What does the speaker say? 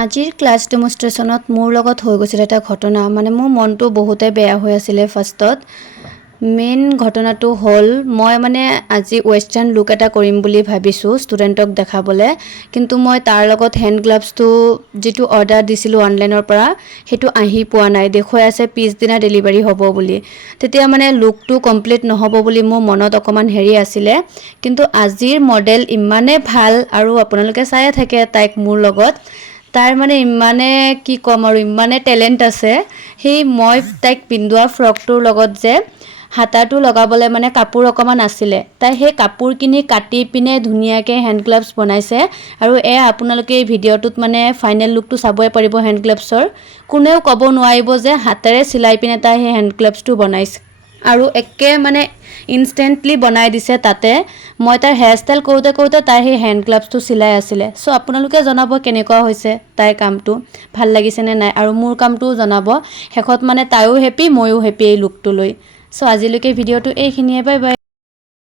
আজিৰ ক্লাছ ডেমনষ্ট্ৰেশ্যনত মোৰ লগত হৈ গৈছিল এটা ঘটনা মানে মোৰ মনটো বহুতে বেয়া হৈ আছিলে ফাৰ্ষ্টত মেইন ঘটনাটো হ'ল মই মানে আজি ৱেষ্টাৰ্ণ লুক এটা কৰিম বুলি ভাবিছোঁ ষ্টুডেণ্টক দেখাবলৈ কিন্তু মই তাৰ লগত হেণ্ড গ্লাভছটো যিটো অৰ্ডাৰ দিছিলোঁ অনলাইনৰ পৰা সেইটো আহি পোৱা নাই দেখুৱাই আছে পিছদিনা ডেলিভাৰী হ'ব বুলি তেতিয়া মানে লুকটো কমপ্লিট নহ'ব বুলি মোৰ মনত অকণমান হেৰি আছিলে কিন্তু আজিৰ মডেল ইমানে ভাল আৰু আপোনালোকে চায়ে থাকে তাইক মোৰ লগত তাৰ মানে ইমানে কি কম আৰু ইমানে টেলেণ্ট আছে সেই মই তাইক পিন্ধোৱা ফ্ৰকটোৰ লগত যে হাতাটো লগাবলৈ মানে কাপোৰ অকমান আছিলে তাই সেই কাপোৰখিনি কাটি পিনে ধুনীয়াকৈ হেণ্ড গ্লাভছ বনাইছে আৰু আপোনালোকে এই ভিডিঅ'টোত মানে ফাইনেল লুকটো চাবই পাৰিব হেণ্ড গ্লাভছৰ কোনেও ক'ব নোৱাৰিব যে হাতেৰে চিলাই পিনে তাই সেই হেণ্ড গ্লাভছটো বনাইছে আৰু একে মানে ইনষ্টেণ্টলি বনাই দিছে তাতে মই তাৰ হেয়াৰ ষ্টাইল কৰোঁতে কৰোঁতে তাই সেই হেণ্ড গ্লাভছটো চিলাই আছিলে চ' আপোনালোকে জনাব কেনেকুৱা হৈছে তাইৰ কামটো ভাল লাগিছেনে নাই আৰু মোৰ কামটোও জনাব শেষত মানে তাইও হেপী ময়ো হেপী এই লুকটো লৈ চ' আজিলৈকে ভিডিঅ'টো এইখিনিয়ে বাই বাই